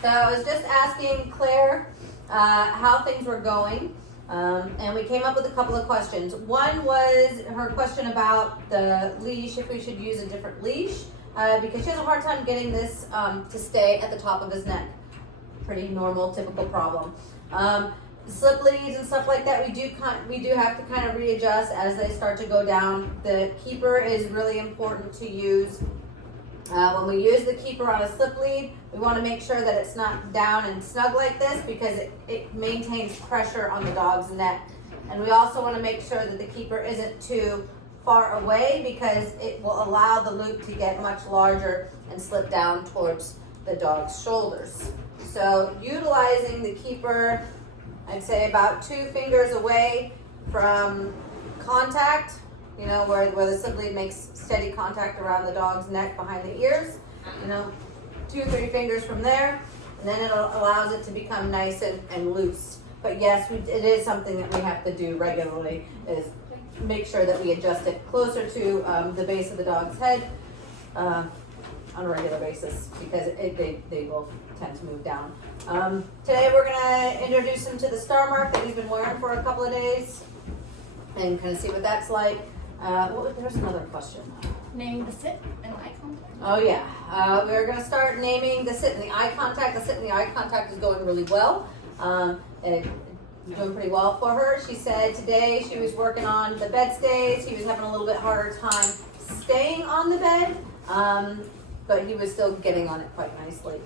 So I was just asking Claire how things were going, and we came up with a couple of questions. One was her question about the leash, if we should use a different leash, because she has a hard time getting this to stay at the top of his neck. Pretty normal, typical problem. Slip leads and stuff like that, we do have to kind of readjust as they start to go down. The keeper is really important to use. When we use the keeper on a slip lead, we want to make sure that it's not down and snug like this because it maintains pressure on the dog's neck. And we also want to make sure that the keeper isn't too far away because it will allow the loop to get much larger and slip down towards the dog's shoulders. So utilizing the keeper, I'd say about 2 fingers away from contact, you know, where the slip lead makes steady contact around the dog's neck behind the ears, you know, 2 or 3 fingers from there, and then it allows it to become nice and loose. But yes, it is something that we have to do regularly, is make sure that we adjust it closer to the base of the dog's head on a regular basis because they will tend to move down. Today we're going to introduce him to the star mark that he's been wearing for a couple of days and kind of see what that's like. There's another question. Naming the sit and eye contact. Oh yeah, we're going to start naming the sit and the eye contact. The sit and the eye contact is going really well. It's doing pretty well for her. She said today she was working on the bed stays. He was having a little bit harder time staying on the bed, but he was still getting on it quite nicely.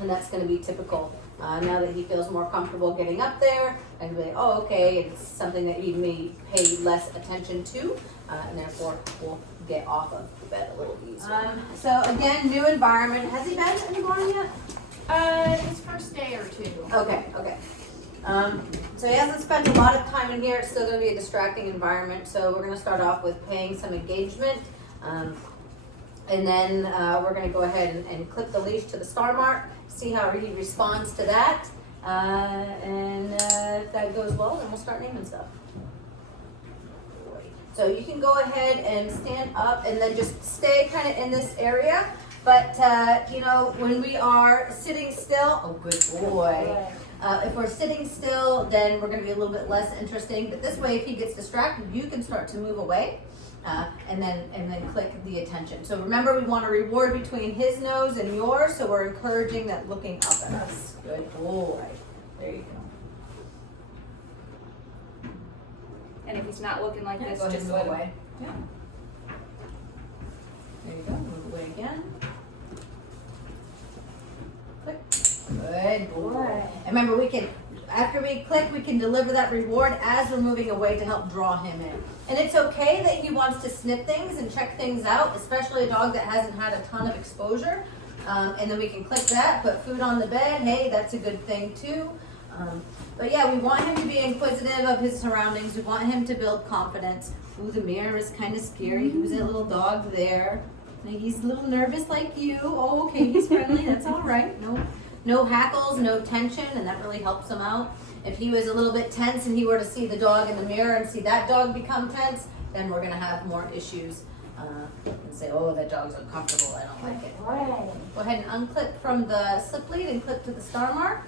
And that's going to be typical. Now that he feels more comfortable getting up there, and be like, oh, okay, it's something that he may pay less attention to, and therefore will get off of the bed a little easier. So again, new environment. Has he been in the barn yet? His first day or 2. Okay. So he hasn't spent a lot of time in here. It's still going to be a distracting environment. So we're going to start off with paying some engagement. And then we're going to go ahead and clip the leash to the star mark, see how he responds to that. And if that goes well, then we'll start naming stuff. So you can go ahead and stand up and then just stay kind of in this area. But, you know, when we are sitting still, oh, good boy. If we're sitting still, then we're going to be a little bit less interesting. But this way, if he gets distracted, you can start to move away. And then click the attention. So remember, we want a reward between his nose and yours, so we're encouraging that looking up at us. Good boy. There you go. And if he's not looking like this, Go ahead just and let move him. away. Yeah. There you go. Move away again. Click. Good boy. And remember, after we click, we can deliver that reward as we're moving away to help draw him in. And it's okay that he wants to sniff things and check things out, especially a dog that hasn't had a ton of exposure. And then we can click that, put food on the bed. Hey, that's a good thing too. But yeah, we want him to be inquisitive of his surroundings. We want him to build confidence. Ooh, the mirror is kind of scary. Who's that little dog there? He's a little nervous like you. Oh, okay, he's friendly. That's all right. No hackles, no tension, and that really helps him out. If he was a little bit tense and he were to see the dog in the mirror and see that dog become tense, then we're going to have more issues and say, oh, that dog's uncomfortable, I don't like it. Right. Go ahead and unclip from the slip lead and clip to the star mark.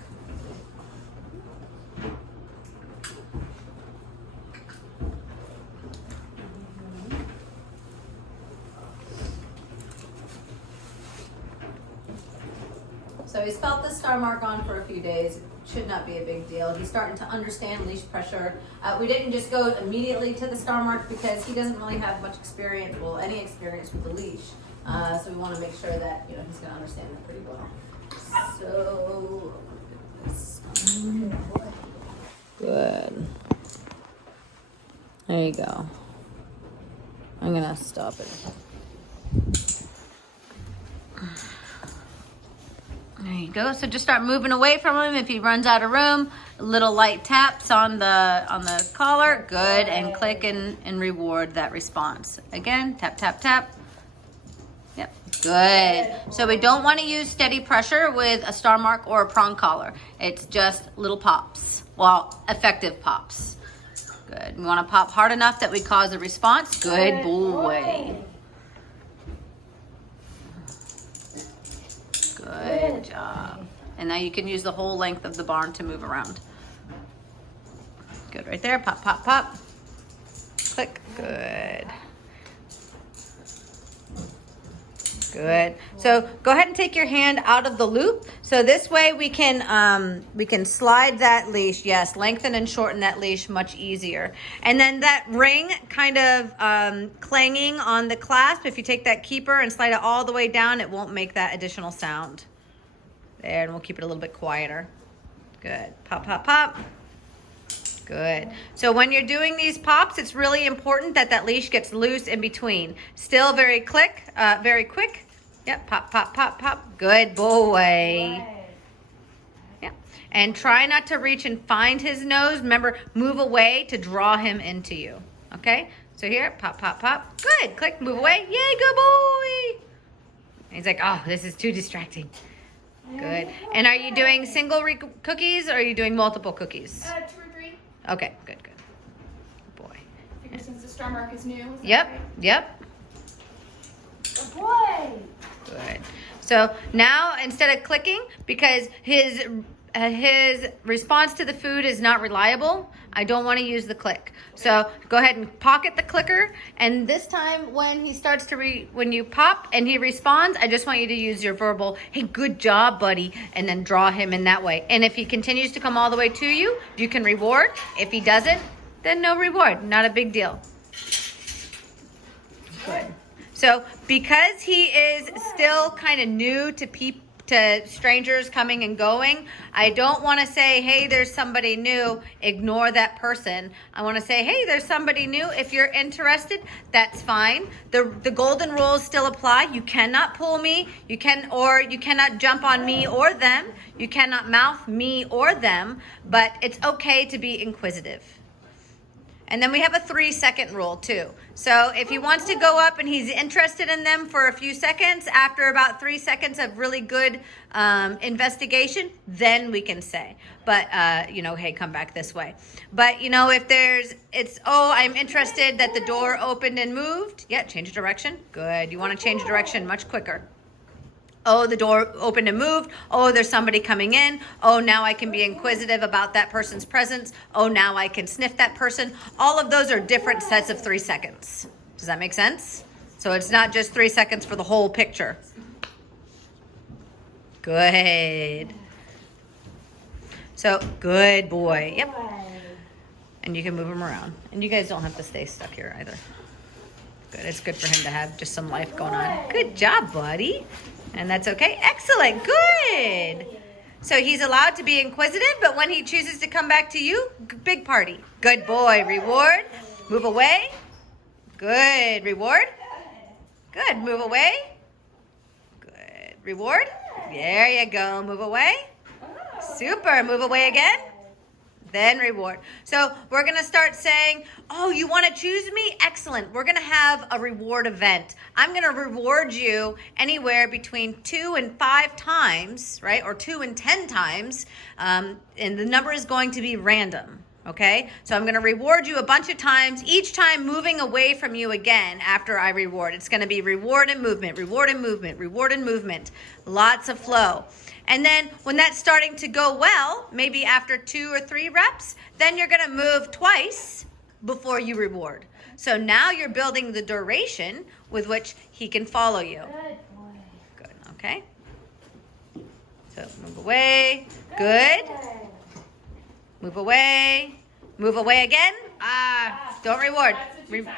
So he's felt the star mark on for a few days. It should not be a big deal. He's starting to understand leash pressure. We didn't just go immediately to the star mark because he doesn't really have much experience, well, any experience with the leash. So we want to make sure that, you know, he's going to understand that pretty well. So, good. There you go. I'm going to stop it. There you go. So just start moving away from him. If he runs out of room, little light taps on the collar. Good. And click and reward that response. Again, tap, tap, tap. Yep. Good. So we don't want to use steady pressure with a star mark or a prong collar. It's just little pops. Well, effective pops. Good. We want to pop hard enough that we cause a response. Good boy. Good job. And now you can use the whole length of the barn to move around. Good, right there. Pop, pop, pop. Click. Good. Good. So go ahead and take your hand out of the loop. So this way we can slide that leash. Yes, lengthen and shorten that leash much easier. And then that ring kind of clanging on the clasp, if you take that keeper and slide it all the way down, it won't make that additional sound. There, and we'll keep it a little bit quieter. Good. Pop, pop, pop. Good. So when you're doing these pops, it's really important that that leash gets loose in between. Still very quick. Yep. Pop, pop, pop, pop. Good boy. Yep. And try not to reach and find his nose. Remember, move away to draw him into you. Okay? So here, pop, pop, pop. Good. Click, move away. Yay, good boy. And he's like, oh, this is too distracting. Good. And are you doing single cookies or are you doing multiple cookies? 2 or 3. Okay, good. Good boy. Figure since the star mark is new. Yep. Good boy. Good. So now instead of clicking, because his response to the food is not reliable, I don't want to use the click. So go ahead and pocket the clicker, and this time when he starts to when you pop and he responds, I just want you to use your verbal, hey, good job, buddy, and then draw him in that way. And if he continues to come all the way to you, you can reward. If he doesn't, then no reward. Not a big deal. Good. So because he is still kind of new to strangers coming and going, I don't want to say, hey, there's somebody new. Ignore that person. I want to say, hey, there's somebody new. If you're interested, that's fine. The golden rules still apply. You cannot pull me. You cannot jump on me or them. You cannot mouth me or them, but it's okay to be inquisitive. And then we have a 3-second rule too. So if he wants to go up and he's interested in them for a few seconds, after about 3 seconds of really good investigation, then we can say, but hey, come back this way. But if I'm interested that the door opened and moved. Yeah, change direction. Good. You want to change direction much quicker. Oh, the door opened and moved. Oh, there's somebody coming in. Oh, now I can be inquisitive about that person's presence. Oh, now I can sniff that person. All of those are different sets of 3 seconds. Does that make sense? So it's not just 3 seconds for the whole picture. Good. So, good boy. Yep. And you can move him around. And you guys don't have to stay stuck here either. Good. It's good for him to have just some life going on. Good job, buddy. And that's okay. Excellent. Good. So he's allowed to be inquisitive, but when he chooses to come back to you, big party. Good boy. Reward. Move away. Good. Reward. Good. Move away. Good. Reward. There you go. Move away. Super. Move away again. Then reward. So we're going to start saying, oh, you want to choose me? Excellent. We're going to have a reward event. I'm going to reward you anywhere between 2 and 5 times, right? Or 2 and 10 times. And the number is going to be random. Okay, so I'm going to reward you a bunch of times, each time moving away from you again after I reward. It's going to be reward and movement, reward and movement, reward and movement. Lots of flow. And then when that's starting to go well, maybe after 2 or 3 reps, then you're going to move twice before you reward. So now you're building the duration with which he can follow you. Good boy. Good, okay. So move away. Good. Move away. Move away again. Don't reward.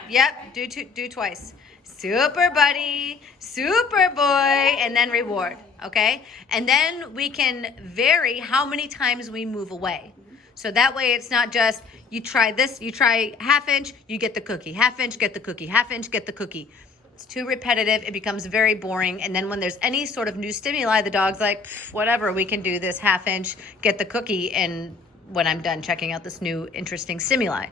Yep, do twice. Super buddy, super boy, and then reward, okay? And then we can vary how many times we move away. So that way it's not just, you try this, you try ½ inch, you get the cookie. ½ inch, get the cookie. ½ inch, get the cookie. It's too repetitive, it becomes very boring. And then when there's any sort of new stimuli, the dog's like, whatever, we can do this ½ inch, get the cookie, and when I'm done checking out this new interesting stimuli.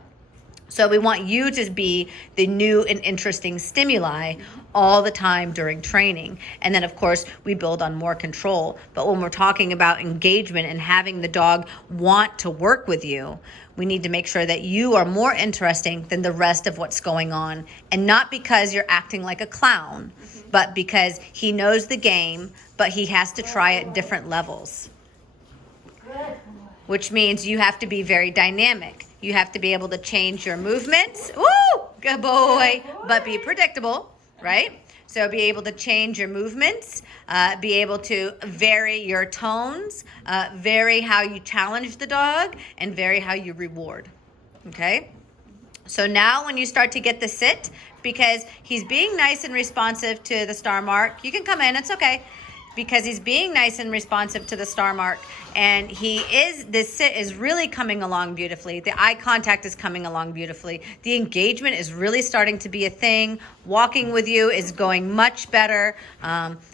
So we want you to be the new and interesting stimuli all the time during training. And then, of course, we build on more control. But when we're talking about engagement and having the dog want to work with you, we need to make sure that you are more interesting than the rest of what's going on. And not because you're acting like a clown, but because he knows the game, but he has to try at different levels. which means you have to be very dynamic. You have to be able to change your movements. Woo! Good boy. But be predictable, right? So be able to change your movements, be able to vary your tones, vary how you challenge the dog, and vary how you reward. Okay? So now when you start to get the sit, because he's being nice and responsive to the star mark, you can come in, it's okay. Because he's being nice and responsive to the star mark, and this sit is really coming along beautifully. The eye contact is coming along beautifully. The engagement is really starting to be a thing. Walking with you is going much better.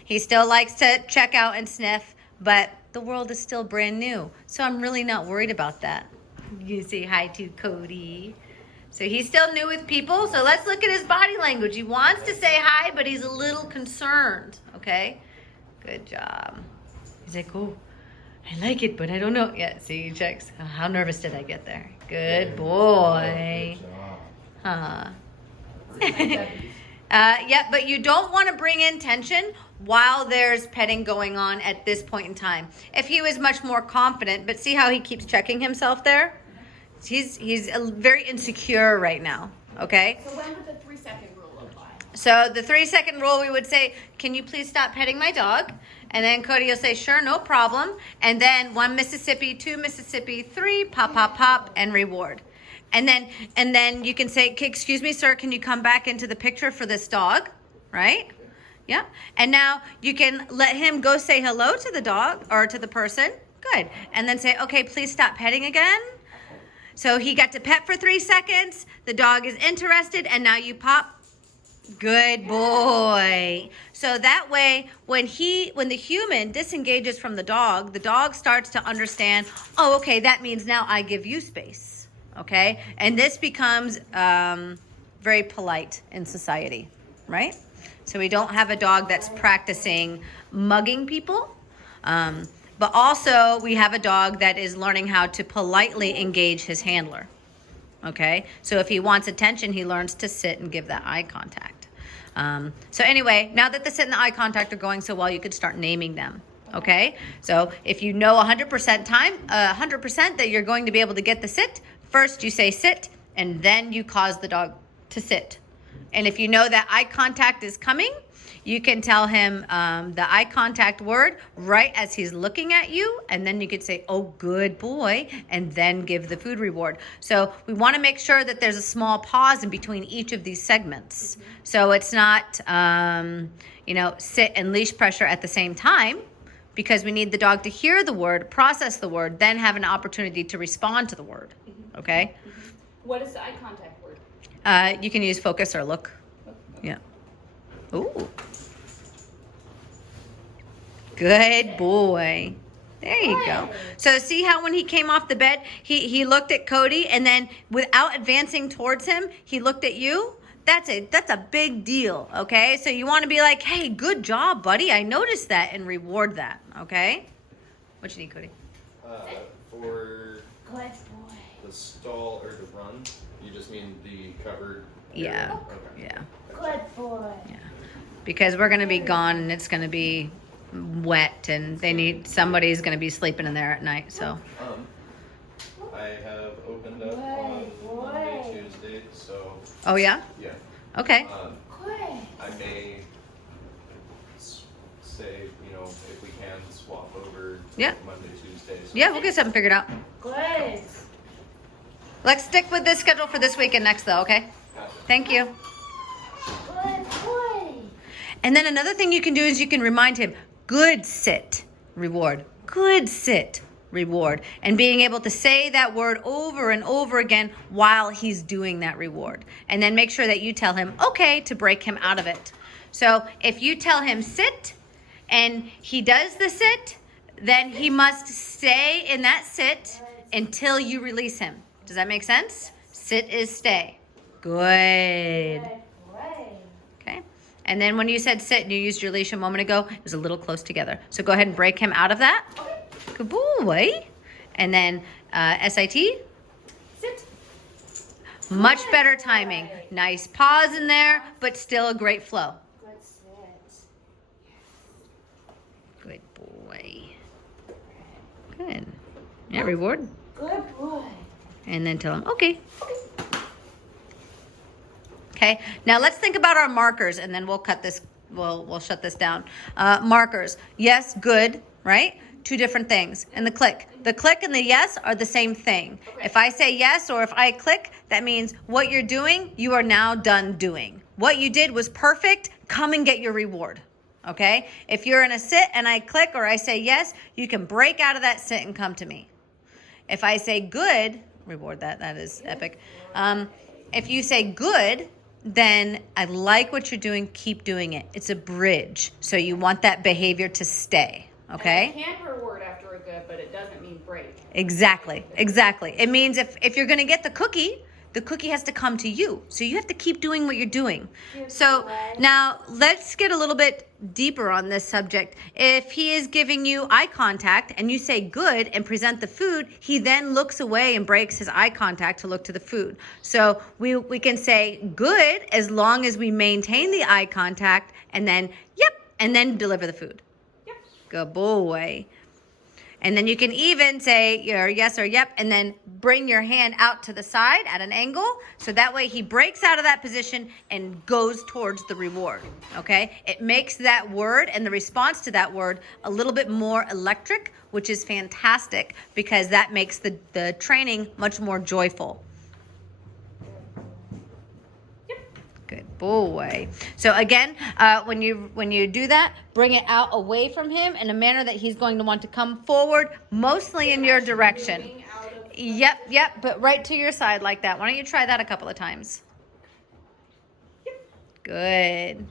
He still likes to check out and sniff, but the world is still brand new. So I'm really not worried about that. You say hi to Cody. So he's still new with people, so let's look at his body language. He wants to say hi, but he's a little concerned, okay? Good job. He's like, oh, I like it, but I don't know. Yeah, see, he checks. Oh, how nervous did I get there? Good boy. Huh. Yeah, but you don't want to bring in tension while there's petting going on at this point in time. If he was much more confident, but see how he keeps checking himself there? He's very insecure right now, okay? So when would the 3-second rule apply? So the 3-second rule, we would say, can you please stop petting my dog? And then Cody will say, sure, no problem. And then 1 Mississippi, 2 Mississippi, 3, pop, pop, pop, and reward. And then you can say, excuse me, sir, can you come back into the picture for this dog? Right? Yeah. And now you can let him go say hello to the dog or to the person. Good. And then say, okay, please stop petting again. So he got to pet for 3 seconds. The dog is interested, and now you pop. Good boy. So that way, when the human disengages from the dog starts to understand, oh, okay, that means now I give you space, okay? And this becomes very polite in society, right? So we don't have a dog that's practicing mugging people, but also we have a dog that is learning how to politely engage his handler, okay? So if he wants attention, he learns to sit and give that eye contact. So anyway, now that the sit and the eye contact are going so well, you could start naming them, okay? So if you know 100% that you're going to be able to get the sit, first you say sit, and then you cause the dog to sit. And if you know that eye contact is coming, you can tell him the eye contact word right as he's looking at you, and then you could say, oh, good boy, and then give the food reward. So we want to make sure that there's a small pause in between each of these segments. So it's not, sit and leash pressure at the same time, because we need the dog to hear the word, process the word, then have an opportunity to respond to the word, okay? What is the eye contact word? You can use focus or look. Yeah. Ooh. Good boy. There you go. So see how when he came off the bed, he looked at Cody, and then without advancing towards him, he looked at you? That's a big deal, okay? So you want to be like, hey, good job, buddy. I noticed that, and reward that, okay? What you need, Cody? For Good boy. the stall or the run, you just mean the covered Yeah. area? Okay. Yeah. Good boy. Yeah. Because we're going to be gone, and it's going to be wet, and somebody's going to be sleeping in there at night, so. I have opened up on Monday, Tuesday, so Oh, yeah? yeah. Okay. I may say, if we can swap over to Yeah. Monday, Tuesday. So Yeah, we'll get something figured out. Good. Let's stick with this schedule for this week and next, though, okay? Gotcha. Thank you. Good boy. And then another thing you can do is you can remind him, good sit, reward. Good sit, reward. And being able to say that word over and over again while he's doing that reward. And then make sure that you tell him, okay, to break him out of it. So if you tell him sit and he does the sit, then he must stay in that sit until you release him. Does that make sense? Sit is stay. Good. Okay. And then when you said sit and you used your leash a moment ago, it was a little close together. So go ahead and break him out of that. Good boy. And then SIT. Sit. Much better timing. Nice pause in there, but still a great flow. Good sit. Good boy. Good. Yeah, reward. Good boy. And then tell him, okay. Okay, now let's think about our markers and then we'll cut this, we'll shut this down. Markers, yes, good, right? Two different things. And the click. The click and the yes are the same thing. Okay. If I say yes or if I click, that means what you're doing, you are now done doing. What you did was perfect, come and get your reward. Okay? If you're in a sit and I click or I say yes, you can break out of that sit and come to me. If I say good, reward that is epic. If you say good, then I like what you're doing, keep doing it. It's a bridge. So you want that behavior to stay, okay? And I can reward after a good, but it doesn't mean break. Exactly. It means if you're going to get the cookie has to come to you. So you have to keep doing what you're doing. So now let's get a little bit deeper on this subject. If he is giving you eye contact and you say good and present the food, he then looks away and breaks his eye contact to look to the food. So we can say good as long as we maintain the eye contact and then yep, and then deliver the food. Yep. Good boy. And then you can even say your yes or yep and then bring your hand out to the side at an angle. So that way he breaks out of that position and goes towards the reward, okay? It makes that word and the response to that word a little bit more electric, which is fantastic because that makes the training much more joyful. Good boy. So again, when you do that, bring it out away from him in a manner that he's going to want to come forward, mostly in your direction. Yep, but right to your side like that. Why don't you try that a couple of times? Good.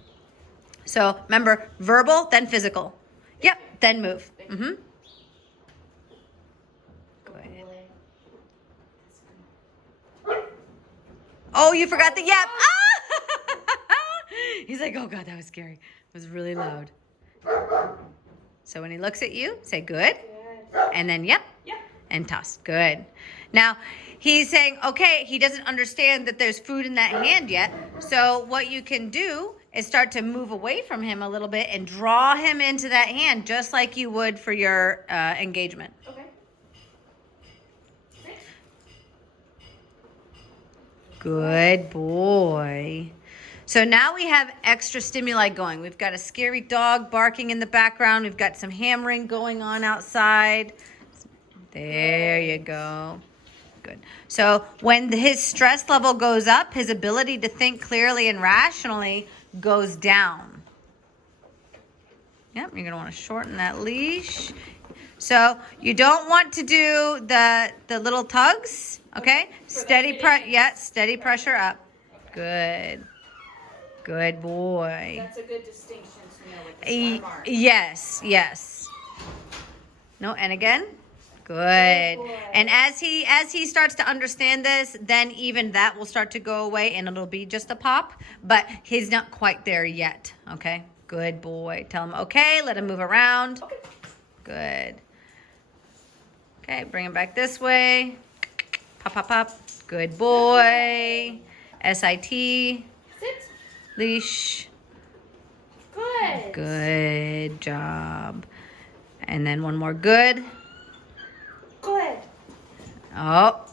So remember, verbal, then physical. Yep, then move. Mm-hmm. Oh, you forgot the yep. Ah! He's like, oh God, that was scary. It was really loud. So when he looks at you, say good. And then yep. And toss. Good. Now, he's saying, okay, he doesn't understand that there's food in that hand yet. So what you can do is start to move away from him a little bit and draw him into that hand just like you would for your engagement. Okay. Good boy. So now we have extra stimuli going. We've got a scary dog barking in the background. We've got some hammering going on outside. There you go. Good. So when his stress level goes up, his ability to think clearly and rationally goes down. Yep, you're going to want to shorten that leash. So you don't want to do the little tugs, okay? Steady pressure up. Good. Good boy. That's a good distinction to know with the arm. Yes. No, and again. Good. And as he starts to understand this, then even that will start to go away and it'll be just a pop, but he's not quite there yet, okay? Good boy. Tell him okay, let him move around. Okay. Good. Okay, bring him back this way. Pop. Good boy. SIT. Sit. Leash. Good. Good job. And then one more good. Good. Oh,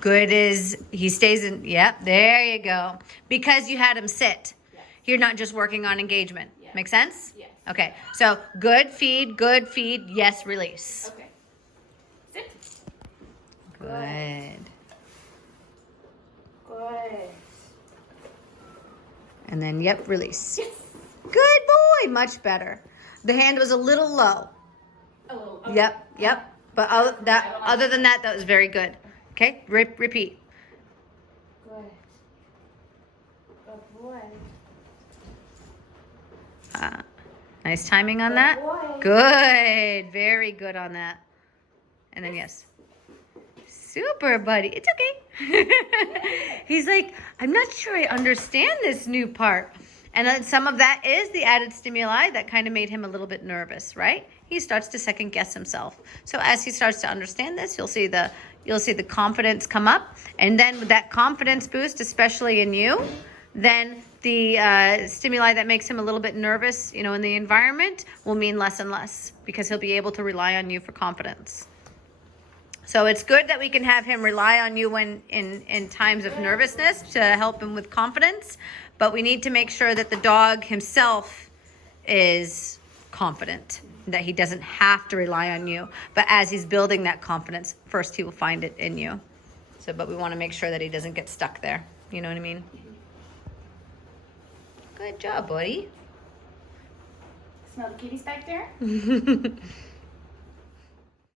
good is he stays in. Yep, there you go. Because you had him sit. Yeah. You're not just working on engagement. Yeah. Make sense? Yes. Okay, so good feed, yes, release. Okay. Sit. Good. Good. And then, yep, release. Yes. Good boy, much better. The hand was a little low. A little. Okay. Yep. But other than that, that was very good. Okay, repeat. Good. Good boy. Nice timing on Good that. boy. Good, very good on that. And then yes. Super, buddy. It's okay. He's like, I'm not sure I understand this new part. And then some of that is the added stimuli that kind of made him a little bit nervous, right? He starts to second guess himself. So as he starts to understand this, you'll see the confidence come up. And then with that confidence boost, especially in you, then the stimuli that makes him a little bit nervous, in the environment will mean less and less because he'll be able to rely on you for confidence. So it's good that we can have him rely on you when in times of nervousness to help him with confidence, but we need to make sure that the dog himself is confident, that he doesn't have to rely on you. But as he's building that confidence, first he will find it in you. So, but we want to make sure that he doesn't get stuck there. You know what I mean? Good job, buddy. Smell the kitties back there?